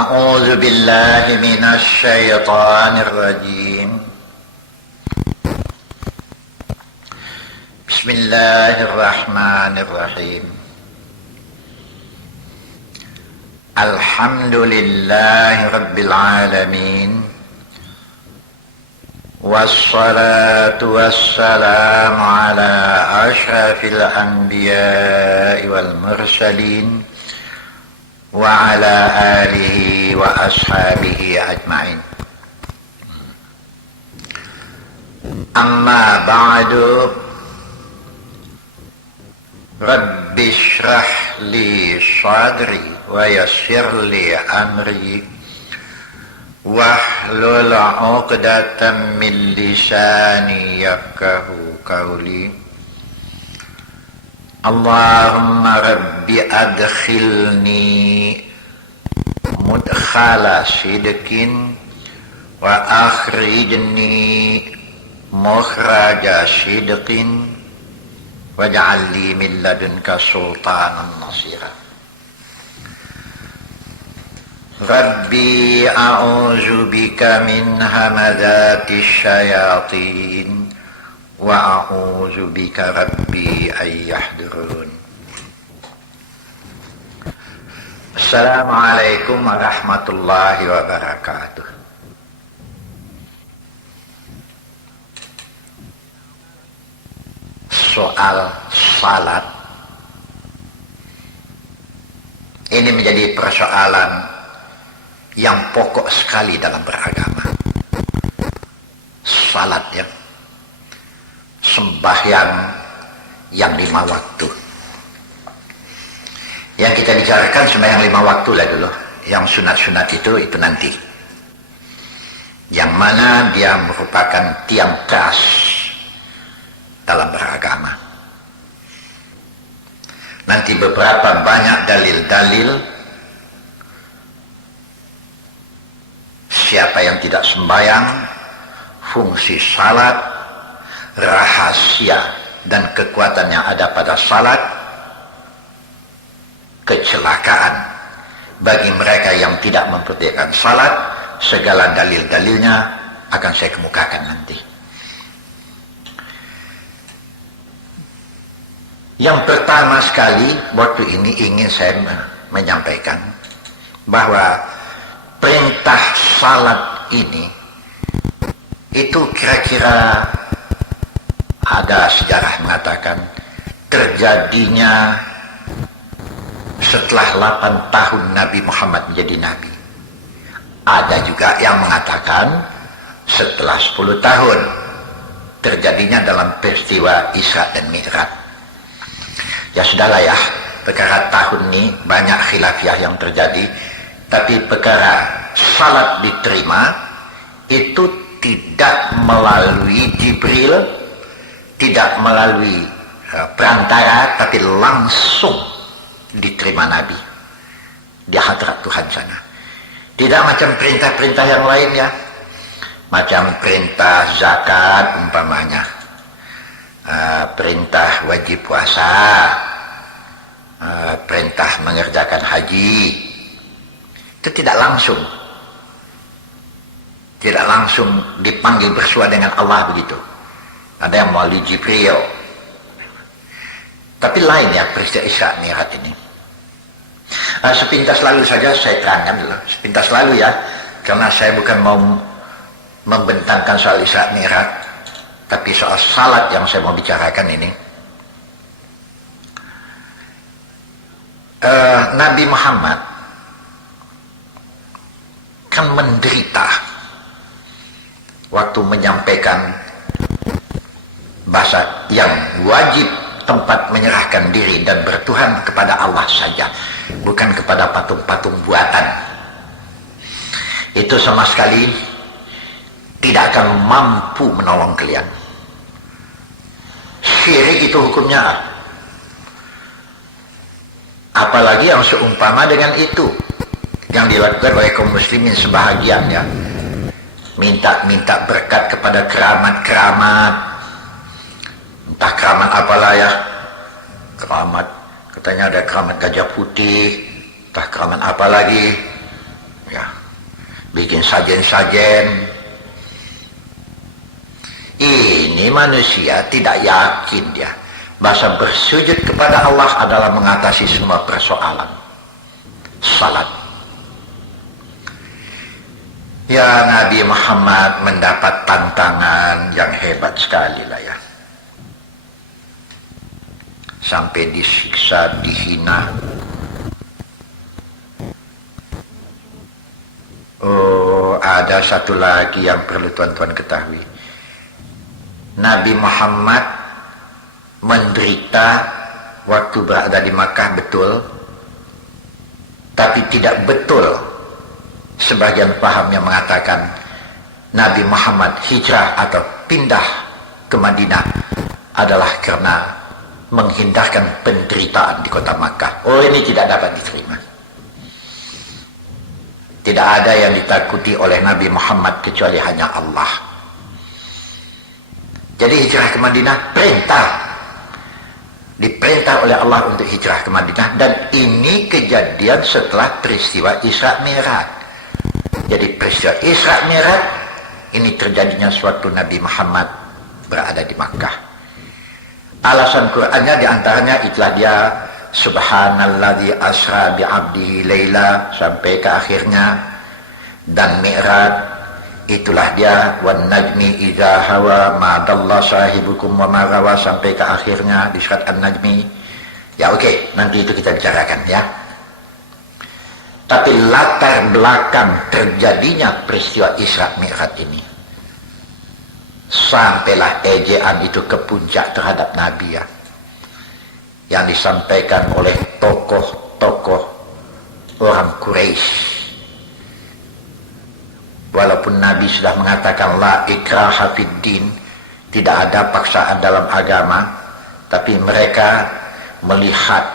أعوذ بالله من الشيطان الرجيم. بسم الله الرحمن الرحيم. الحمد لله رب العالمين، والصلاة والسلام على أشرف الأنبياء والمرسلين وعلى آله وأصحابه أجمعين. أما بعد، رب اشرح لي صدري ويسر لي أمري واحلل عقدة من لساني يفقهوا قولي. اللهم رب أدخلني مدخل صدق وأخرجني مخرج صدق واجعل لي من لدنك سلطانا نصيرا. ربي أعوذ بك من همزات الشياطين وأعوذ بك ربي أن يحضرون. السلام عليكم ورحمة الله وبركاته. Soal salat ini menjadi persoalan yang pokok sekali dalam beragama. Salat ya, sembahyang yang 5 waktu. Yang kita bicarakan sembahyang 5 waktu lah dulu. Yang sunat-sunat itu nanti. Yang mana dia merupakan tiang keras dalam beragama. Nanti beberapa banyak dalil-dalil siapa yang tidak sembahyang, fungsi salat, rahasia dan kekuatan yang ada pada salat, kecelakaan bagi mereka yang tidak memperhatikan salat. Segala dalil-dalilnya akan saya kemukakan nanti. Yang pertama sekali waktu ini ingin saya menyampaikan bahwa perintah salat ini itu kira-kira ada sejarah mengatakan terjadinya setelah 8 tahun Nabi Muhammad menjadi Nabi. Ada juga yang mengatakan setelah 10 tahun terjadinya dalam peristiwa Isra dan Mi'raj. Ya sudahlah ya, perkara tahun ini banyak khilafiyah yang terjadi, tapi perkara salat diterima itu tidak melalui Jibril, tidak melalui perantara, tapi langsung diterima Nabi di hadrat Tuhan sana. Tidak macam perintah-perintah yang lain ya, macam perintah zakat umpamanya, perintah wajib puasa, perintah mengerjakan haji, itu tidak langsung dipanggil bersua dengan Allah begitu. Ada yang melalui Jibril. Tapi lain ya peristiwa Isra Mi'raj ini. Sepintas lalu saja saya terangkan dulu. Sepintas lalu ya, karena saya bukan mau membentangkan soal Isra Mi'raj, tapi soal salat yang saya mau bicarakan ini. Nabi Muhammad kan menderita waktu menyampaikan bahasa yang wajib tempat menyerahkan diri dan bertuhan kepada Allah saja, bukan kepada patung-patung buatan. Itu sama sekali tidak akan mampu menolong kalian. Syirik itu hukumnya, apalagi yang seumpama dengan itu yang dilakukan oleh kaum muslimin sebahagian ya, minta berkat kepada keramat-keramat, entah keramat apalah ya, keramat katanya ada keramat gajah putih, entah keramat apa lagi ya, bikin sajen-sajen. Ini manusia tidak yakin dia bahwa bersujud kepada Allah adalah mengatasi semua persoalan. Salat. Ya, Nabi Muhammad mendapat tantangan yang hebat sekali lah ya. Sampai disiksa, dihina. Oh, ada satu lagi yang perlu tuan-tuan ketahui. Nabi Muhammad menderita waktu berada di Makkah, betul, tapi tidak betul sebagian paham yang mengatakan Nabi Muhammad hijrah atau pindah ke Madinah adalah karena menghindarkan penderitaan di kota Makkah. Oh, ini tidak dapat diterima. Tidak ada yang ditakuti oleh Nabi Muhammad kecuali hanya Allah. Jadi hijrah ke Madinah perintah, diperintah oleh Allah untuk hijrah ke Madinah, dan ini kejadian setelah peristiwa Isra Mi'raj. Jadi peristiwa Isra Mi'raj ini terjadinya suatu Nabi Muhammad berada di Makkah. Alasan Qur'annya diantaranya itulah dia, Subhanalladzi asra bi'abdihi laila, sampai ke akhirnya, dan Mi'raj itulah dia, wan najmi idza hawa ma dalla sahibukum wa ma rawa, sampai ke akhirnya di surat An-Najmi. Ya oke, nanti itu kita bicarakan ya. Tapi latar belakang terjadinya peristiwa Isra Mi'raj ini, sampailah ejaan itu ke puncak terhadap Nabi ya, yang disampaikan oleh tokoh-tokoh orang Quraisy. Walaupun Nabi sudah mengatakan la ikraha fid din, tidak ada paksaan dalam agama, tapi mereka melihat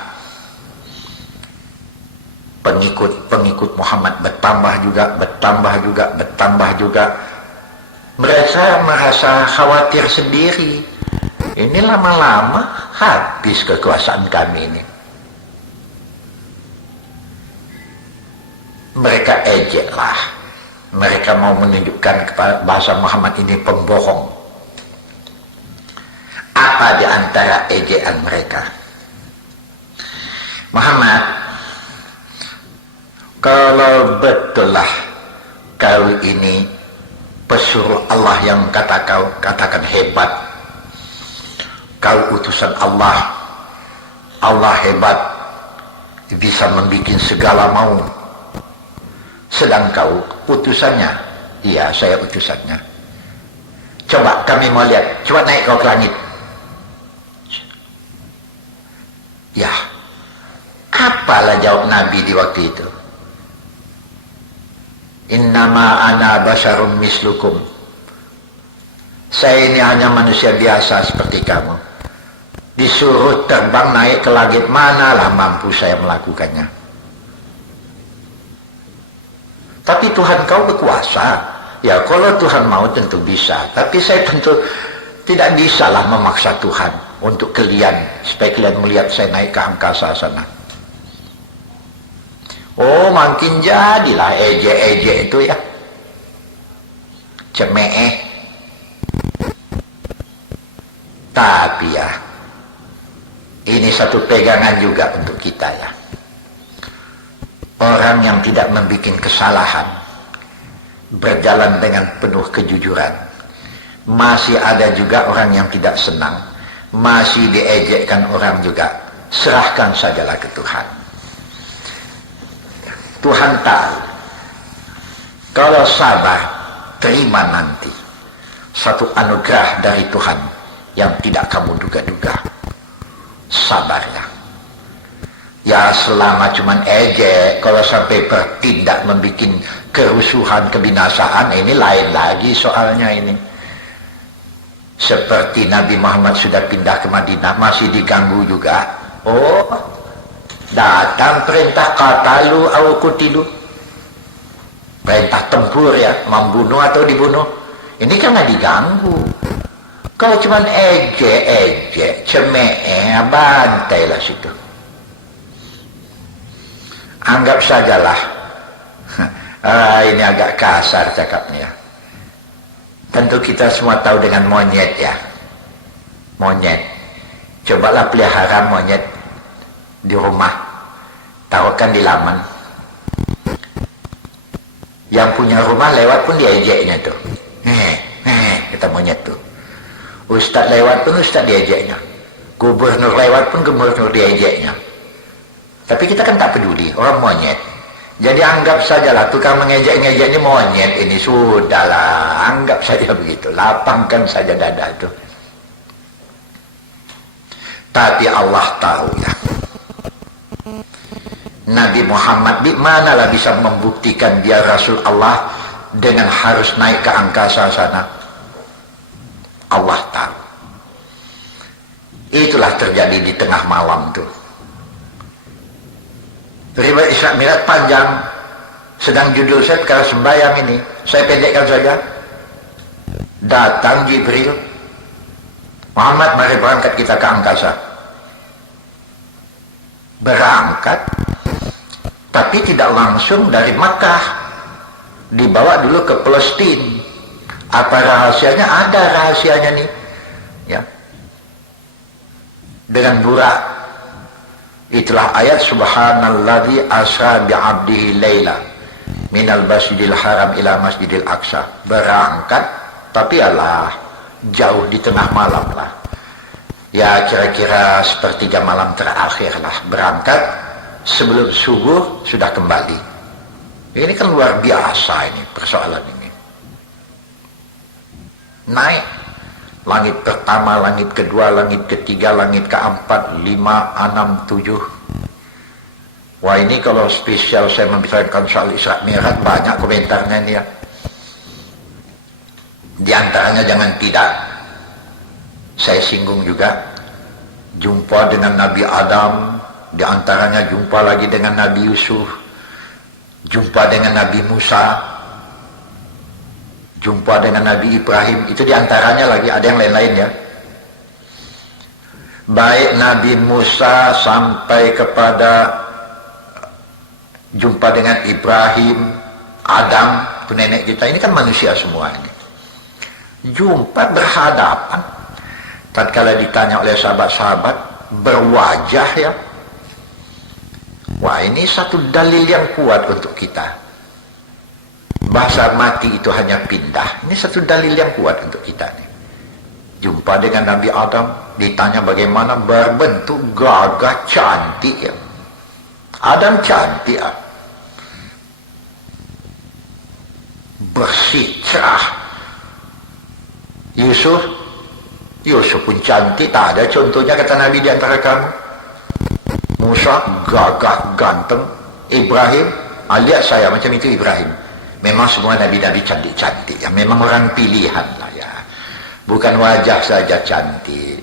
pengikut Muhammad bertambah juga. Mereka merasa khawatir sendiri. Ini lama-lama habis kekuasaan kami ini. Mereka ejeklah. Mereka mau menunjukkan kepada bahasa Muhammad ini pembohong. Apa di antara ejekan mereka? Muhammad, kalau betullah kau ini pesuruh Allah yang katakan hebat, kau utusan Allah, Allah hebat, bisa membuat segala mau, sedang kau utusannya. Iya, saya utusannya. Coba kami mau lihat, coba naik kau ke langit. Ya, apalah jawab Nabi di waktu itu? Innama ana basyarum mislukum. Saya ini hanya manusia biasa seperti kamu. Disuruh terbang naik ke langit, manalah mampu saya melakukannya. Tapi Tuhan kau berkuasa. Ya, kalau Tuhan mau tentu bisa. Tapi saya tentu tidak bisalah memaksa Tuhan untuk kalian, supaya kalian melihat saya naik ke angkasa sana. Oh, makin jadilah ejek-ejek itu ya. Cemeh. Tapi ya, ini satu pegangan juga untuk kita ya. Orang yang tidak membuat kesalahan, berjalan dengan penuh kejujuran. Masih ada juga orang yang tidak senang, masih diejekkan orang juga. Serahkan sajalah ke Tuhan. Tuhan tahu. Kalau sabar, terima nanti satu anugerah dari Tuhan yang tidak kamu duga-duga. Sabar ya. Ya, selama cuman ejek, kalau sampai bertindak membuat kerusuhan, kebinasaan, ini lain lagi soalnya ini. Seperti Nabi Muhammad sudah pindah ke Madinah, masih diganggu juga. Oh, datang perintah qatalu au qutilu. Perintah tempur ya, membunuh atau dibunuh. Ini kan nggak diganggu. Kalau cuman ejek, cemeh, bantailah situ. Anggap sajalah Ini agak kasar cakapnya. Tentu kita semua tahu dengan monyet ya. Monyet. Cobalah pelihara monyet di rumah. Taruhkan di laman. Yang punya rumah lewat pun diejeknya tuh. Kata monyet tuh. Ustaz lewat pun ustaz diejeknya. Gubernur lewat pun gubernur diejeknya. Tapi kita kan tak peduli, orang monyet. Jadi anggap sajalah tukang mengejek-ngejek ini monyet ini, sudahlah, anggap saja begitu, lapangkan saja dada itu. Tapi Allah tahu ya, Nabi Muhammad di manalah bisa membuktikan dia Rasul Allah dengan harus naik ke angkasa sana. Allah tahu. Itulah terjadi di tengah malam tuh. Riwayat Isra Mi'raj panjang, sedang judul saya kalau sembahyang ini, saya pendekkan saja. Datang Jibril, Muhammad mari berangkat kita ke angkasa. Berangkat, tapi tidak langsung dari Makkah, dibawa dulu ke Palestina. Apa rahasianya? Ada rahasianya nih, ya. Dengan Burak. Itulah ayat subhanalladzi asra bi'abdihi laila minal masjidil haram ila masjidil aqsa. Berangkat tapi alah jauh di tengah malam lah. Ya kira-kira sepertiga malam terakhir lah berangkat, sebelum subuh sudah kembali. Ini kan luar biasa ini persoalan ini. Naik langit pertama, langit kedua, langit ketiga, langit keempat, 5, 6, 7. Wah ini kalau spesial saya membicarakan soal Isra Mi'raj banyak komentarnya ini ya. Di antaranya jangan tidak, saya singgung juga, jumpa dengan Nabi Adam, di antaranya jumpa lagi dengan Nabi Yusuf, jumpa dengan Nabi Musa, jumpa dengan Nabi Ibrahim, itu diantaranya lagi, ada yang lain-lain ya. Baik Nabi Musa sampai kepada jumpa dengan Ibrahim, Adam, itu nenek kita, ini kan manusia semua ini. Jumpa berhadapan. Tatkala ditanya oleh sahabat-sahabat, berwajah ya. Wah ini satu dalil yang kuat untuk kita. Bahasa mati itu hanya pindah. Ini satu dalil yang kuat untuk kita nih. Jumpa dengan Nabi Adam, ditanya bagaimana, berbentuk gagah cantik ya. Adam cantik ya. Bersih, cerah. Yusuf pun cantik, tak ada contohnya kata Nabi di antara kamu. Musa gagah, ganteng. Ibrahim, lihat saya macam itu Ibrahim. Memang semua nabi-nabi cantik-cantik ya, memang orang pilihan lah ya. Bukan wajah saja cantik,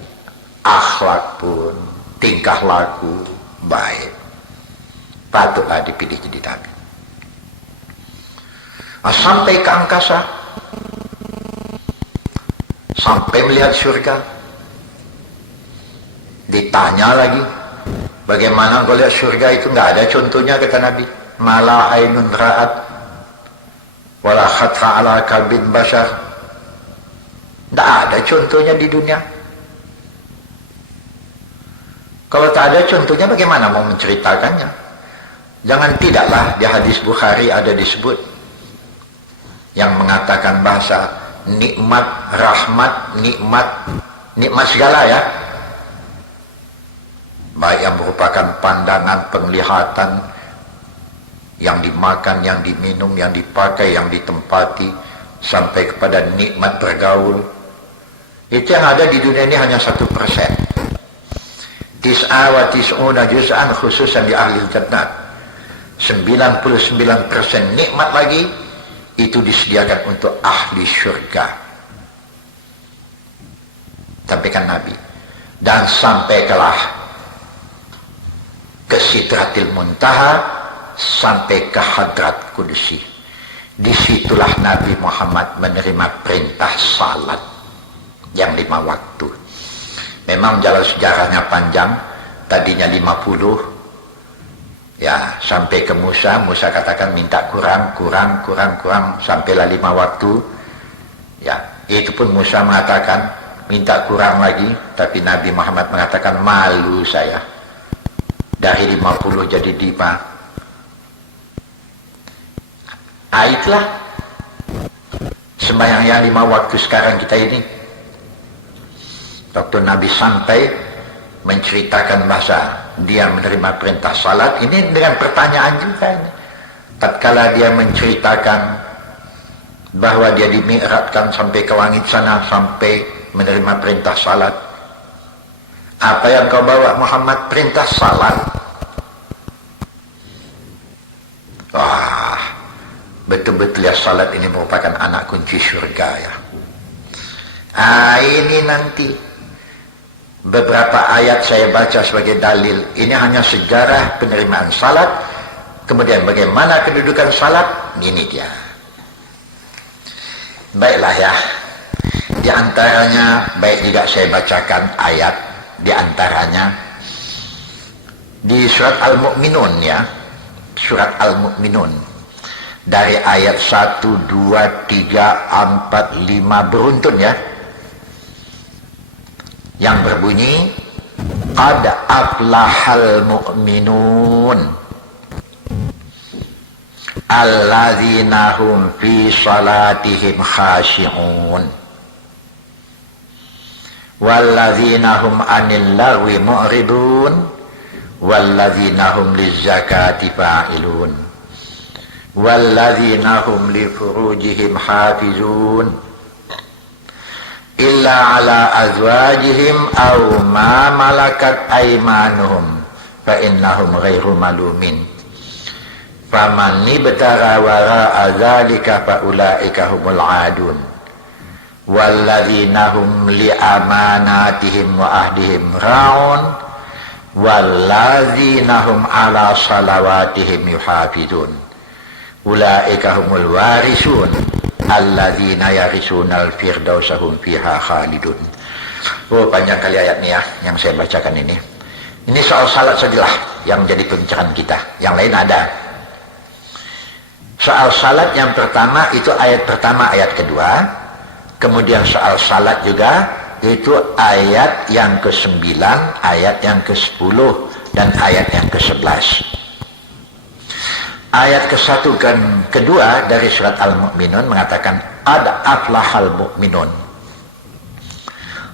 akhlak pun, tingkah laku baik. Patutlah dipilih jadi nabi. Sampai ke angkasa, sampai melihat surga. Ditanya lagi, bagaimana kau lihat surga itu? Nggak ada contohnya kata Nabi. Mala ainun ra'at wala khatra ala kalbin bashar. Tidak ada contohnya di dunia. Kalau tak ada contohnya bagaimana mau menceritakannya? Jangan tidaklah di hadis Bukhari ada disebut yang mengatakan bahasa nikmat, rahmat, nikmat segala ya. Baik yang merupakan pandangan, penglihatan, yang dimakan, yang diminum, yang dipakai, yang ditempati, sampai kepada nikmat bergaul. Itu yang ada di dunia ini hanya 1%. Tis'a wa tis'una juz'an khususan di ahli jannah. 99% nikmat lagi itu disediakan untuk ahli syurga. Sampaikan Nabi. Dan sampaikanlah ke Sidratil Muntaha, sampai ke Hadrat Qudsi. Disitulah Nabi Muhammad menerima perintah salat yang 5 waktu. Memang jalan sejarahnya panjang, tadinya 50 Ya, sampai ke Musa, Musa katakan minta kurang, sampailah 5 waktu. Ya, itu pun Musa mengatakan minta kurang lagi, tapi Nabi Muhammad mengatakan malu saya. Dari 50 jadi 5. Itulah sembahyang yang 5 waktu sekarang kita ini. Waktu Nabi sampai menceritakan bahasa dia menerima perintah salat, ini dengan pertanyaan juga ini. Tatkala dia menceritakan bahwa dia dimi'rajkan sampai ke langit sana, sampai menerima perintah salat. Apa yang kau bawa Muhammad? Perintah salat. Wah, betul-betul ya, salat ini merupakan anak kunci surga ya. Ini nanti beberapa ayat saya baca sebagai dalil. Ini hanya sejarah penerimaan salat. Kemudian bagaimana kedudukan salat? Ini dia. Baiklah ya. Di antaranya, baik juga saya bacakan ayat. Di antaranya di surat Al-Mu'minun ya. Surat Al-Mu'minun. Dari ayat 1, 2, 3, 4, 5 beruntun ya. Yang berbunyi qad aflahal mu'minun alladzina hum fi salatihim khashi'un walladzina hum 'anil lagwi mu'ridun walladzina hum lizzakati fa'ilun walladzina hum li furujihim hafizun illa ala azwajihim aw ma malakat aymanuhum fa innahum ghairu malumin faman ibtagha wara'a dzalika fa ulaika humul adun walladzina hum li amanatihim wa ahdihim ra'un walladzina hum ala salawatihim yuhafizun ulaika humul warisun alladzina yarisunal firdausahum fiha khalidun. Oh, panjang kali ayatnya ya yang saya bacakan ini. Ini soal salat sajalah yang jadi pembicaraan kita. Yang lain ada. Soal salat yang pertama itu ayat pertama, ayat kedua. Kemudian soal salat juga itu ayat yang ke-9, ayat yang ke-10 dan ayat yang ke-11. Ayat ke-1 dan kedua dari surat Al-Mu'minun mengatakan ada aflahal mu'minun.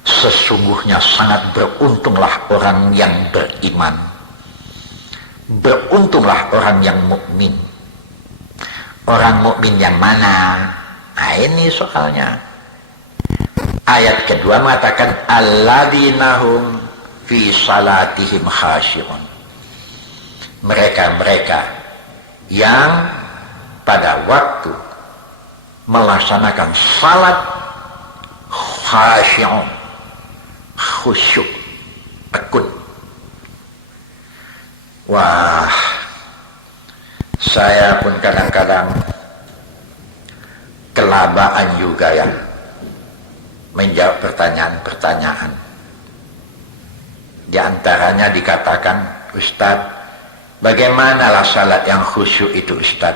Sesungguhnya sangat beruntunglah orang yang beriman. Beruntunglah orang yang mukmin. Orang mukmin yang mana? Nah, ini soalnya. Ayat kedua mengatakan alladzina hum fi salatihim khashi'un. Mereka yang pada waktu melaksanakan salat khasyi'un, khusyuk, tekun. Wah, saya pun kadang-kadang kelabaan juga ya menjawab pertanyaan-pertanyaan. Di antaranya dikatakan, Ustadz, bagaimanalah salat yang khusyuk itu Ustaz?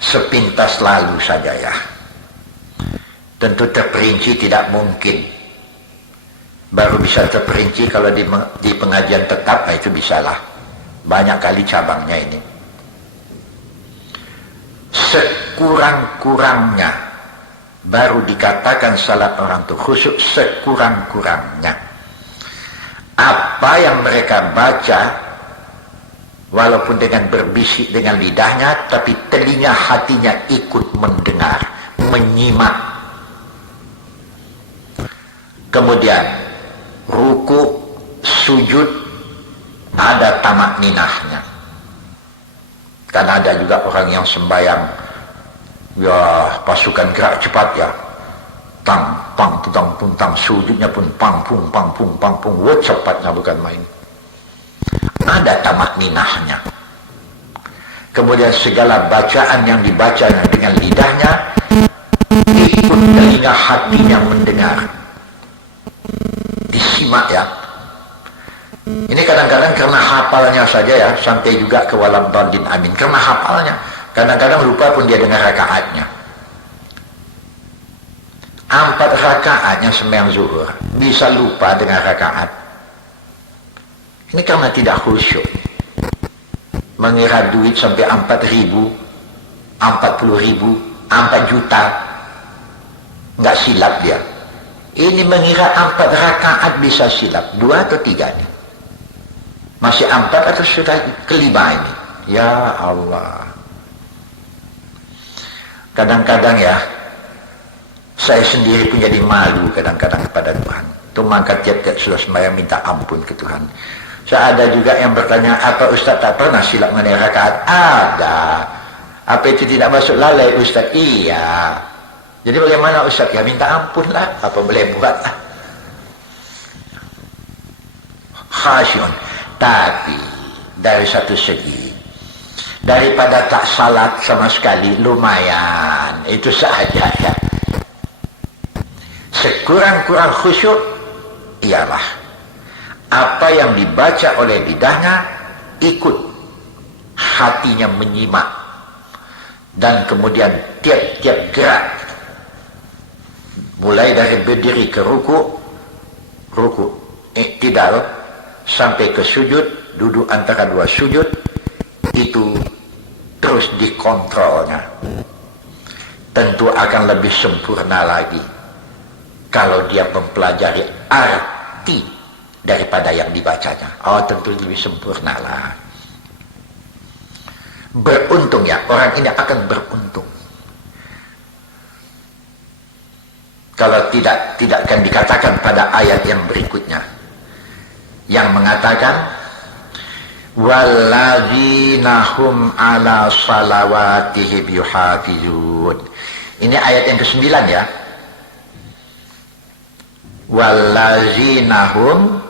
Sepintas lalu saja ya. Tentu terperinci tidak mungkin. Baru bisa terperinci kalau di pengajian tetap, itu bisalah. Banyak kali cabangnya ini. Sekurang-kurangnya baru dikatakan salat orang itu khusyuk, sekurang-kurangnya. Apa yang mereka baca, walaupun dengan berbisik dengan lidahnya, tapi telinga hatinya ikut mendengar, menyimak. Kemudian ruku, sujud, ada tamak ninahnya. Kan ada juga orang yang sembahyang, ya pasukan gerak cepat ya, tang, pang, tutang, puntang, sujudnya pun pang, pung, wah cepatnya bukan main. Ada tamak ninahnya. Kemudian segala bacaan yang dibacanya dengan lidahnya, ikut telinga hatinya mendengar. Disimak ya, Ini kadang-kadang karena hafalnya saja ya, sampai juga ke walam dhalin amin. Karena hafalnya, kadang-kadang lupa pun dia dengar rakaatnya. 4 rakaatnya sembahyang zuhur, bisa lupa dengan rakaat. Ini karena tidak khusyuk. Mengira duit sampai 4.000, 40.000, 4 juta, nggak silap dia. Ini mengira 4 rakaat bisa silap, 2 atau 3 nih. Masih 4 atau sudah kelima ini? Ya Allah. Kadang-kadang ya, saya sendiri pun jadi malu kadang-kadang kepada Tuhan. Itu maka tiap-tiap sudah sembahyang minta ampun ke Tuhan. Saya ada juga yang bertanya, apa Ustaz tak pernah silap mengenai rakaat? Ada. Apa itu tidak masuk lalai Ustaz? Iya. Jadi bagaimana Ustaz? Ya minta ampun lah. Apa boleh buat lah. Khasyun. Tapi dari satu segi, daripada tak salat sama sekali, lumayan. Itu saja ya. Sekurang-kurang khusyuk ialah apa yang dibaca oleh lidahnya ikut hatinya menyimak, dan kemudian tiap-tiap gerak mulai dari berdiri ke ruku, iktidal sampai ke sujud, duduk antara 2 sujud, itu terus dikontrolnya. Tentu akan lebih sempurna lagi kalau dia mempelajari arti daripada yang dibacanya. Oh, tentu lebih sempurna lah. Beruntung ya, orang ini akan beruntung. Kalau tidak akan dikatakan pada ayat yang berikutnya, yang mengatakan walladzina hum ala salawatihim yuhafizun. Ini ayat yang ke-9 ya. Walladzina hum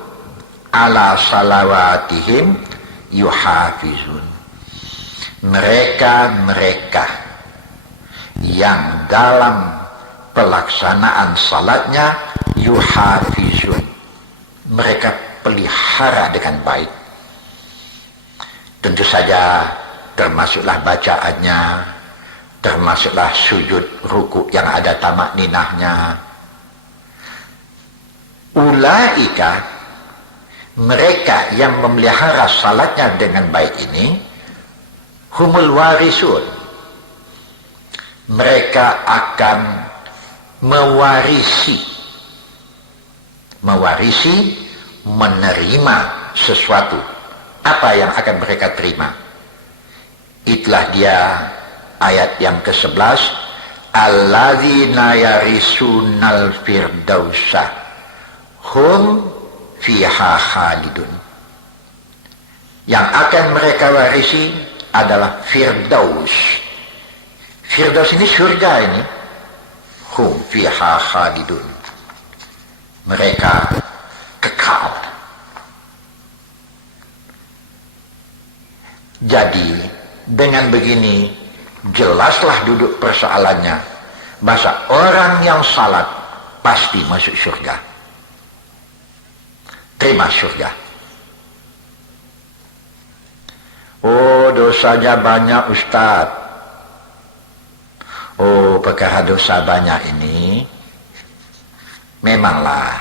ala salawatihim yuhafizun. Mereka yang dalam pelaksanaan salatnya yuhafizun, mereka pelihara dengan baik. Tentu saja termasuklah bacaannya, termasuklah sujud ruku yang ada tamak ninahnya. Ulaika, mereka yang memelihara salatnya dengan baik ini, humul warisun, mereka akan mewarisi, menerima sesuatu. Apa yang akan mereka terima? Itulah dia ayat yang ke-11, alladzina yarisunal firdausa hum fiha khalidun. Yang akan mereka warisi adalah firdaus. Firdaus ini surga ini. Hum fiha khalidun. Mereka kekal. Jadi dengan begini jelaslah duduk persoalannya, bahwa orang yang salat pasti masuk surga, terima surga. Oh, dosanya banyak Ustaz. Oh, perkara dosa banyak ini memanglah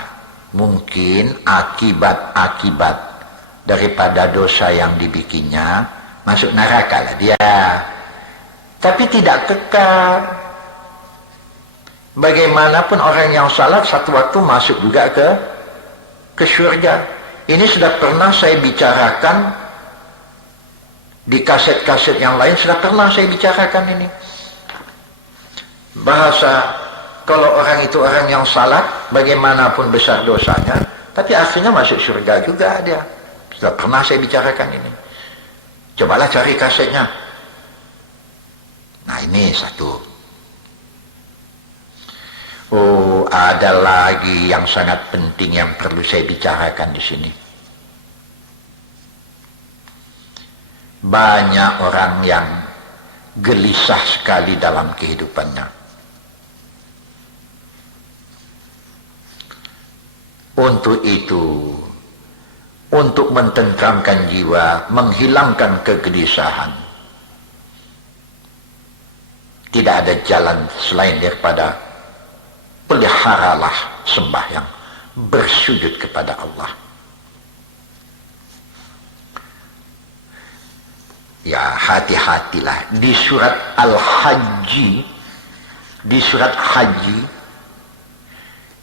mungkin akibat-akibat daripada dosa yang dibikinnya masuk neraka lah dia, tapi tidak kekal. Bagaimanapun orang yang salat satu waktu masuk juga ke surga. Ini sudah pernah saya bicarakan di kaset-kaset yang lain, sudah pernah saya bicarakan ini. Bahasa kalau orang itu orang yang salat, bagaimanapun besar dosanya, tapi akhirnya masuk surga juga dia. Sudah pernah saya bicarakan ini. Cobalah cari kasetnya. Nah, ini satu. Oh, ada lagi yang sangat penting yang perlu saya bicarakan di sini. Banyak orang yang gelisah sekali dalam kehidupannya. Untuk itu, untuk mententramkan jiwa, menghilangkan kegelisahan. Tidak ada jalan selain daripada peliharalah sembahyang, bersujud kepada Allah. Ya, hati-hatilah. Di surat Al-Hajj, di surat Haji,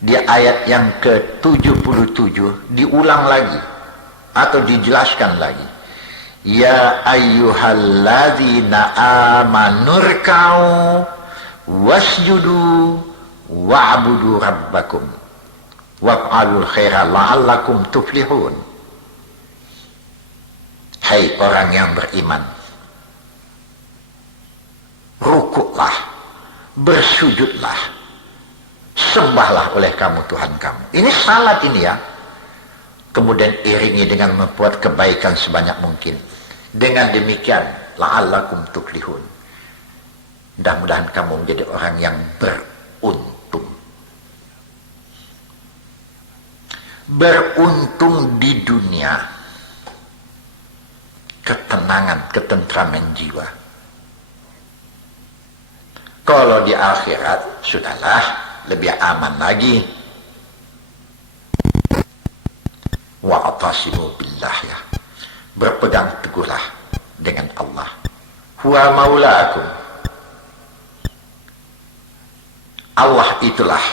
di ayat yang ke-77 diulang lagi atau dijelaskan lagi. Ya ayyuhalladzina amanurka'u wasjudu wa'budu rabbakum waf'alul khaira la'allakum tuflihun. Hai orang yang beriman, rukuklah, bersujudlah, sembahlah oleh kamu Tuhan kamu. Ini salat ini ya. Kemudian iringi dengan membuat kebaikan sebanyak mungkin. Dengan demikian, la'allakum tuflihun. Mudah-mudahan kamu menjadi orang yang beruntung. Beruntung di dunia, ketenangan, ketentraman jiwa. Kalau di akhirat, sudahlah, lebih aman lagi. Wa'tasimu billah ya. Berpegang teguhlah dengan Allah. Huwa maulakum. Allah itulah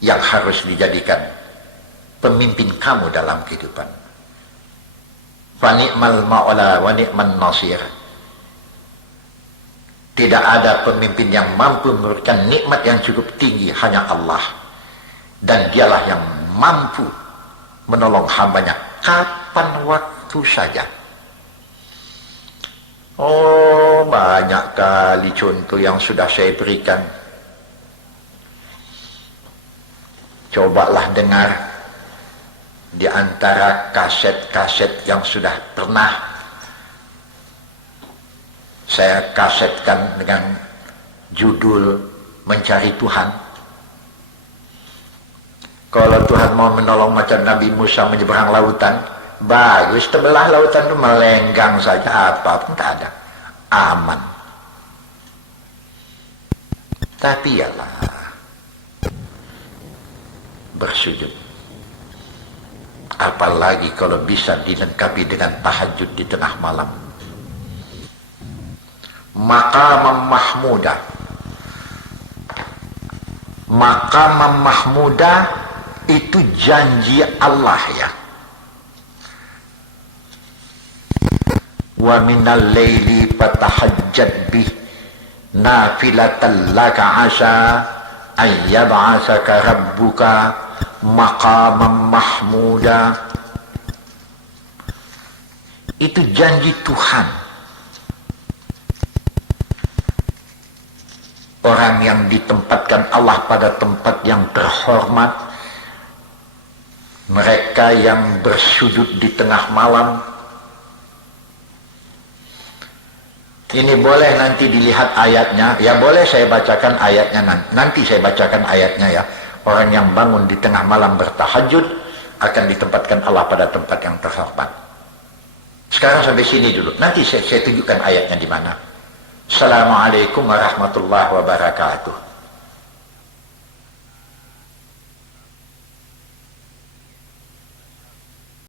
yang harus dijadikan pemimpin kamu dalam kehidupan. Fa ni'mal ma'ula wa ni'man nasir. Tidak ada pemimpin yang mampu memberikan nikmat yang cukup tinggi, hanya Allah. Dan dialah yang mampu menolong hambanya kapan waktu saja. Oh, banyak kali contoh yang sudah saya berikan. Cobalah dengar di antara kaset-kaset yang sudah pernah saya kasetkan dengan judul Mencari Tuhan. Kalau Tuhan mau menolong macam Nabi Musa menyeberang lautan, bagus, tebelah lautan itu melenggang saja, apapun tak ada, aman. Tapi yalah, bersujud. Apalagi kalau bisa dilengkapi dengan tahajud di tengah malam. Maqamam mahmudah. Maqamam mahmudah itu janji Allah ya. Wa minal laili fatahajjad bih nafilatan laka asa an yab'asaka rabbuka maqamam mahmuda. Itu janji Tuhan. Orang yang ditempatkan Allah pada tempat yang terhormat, mereka yang bersujud di tengah malam. Ini boleh nanti dilihat ayatnya, ya boleh saya bacakan ayatnya nanti saya bacakan ayatnya ya. Orang yang bangun di tengah malam bertahajud akan ditempatkan Allah pada tempat yang terhormat. Sekarang sampai sini dulu, nanti saya tunjukkan ayatnya di mana. Assalamualaikum warahmatullahi wabarakatuh.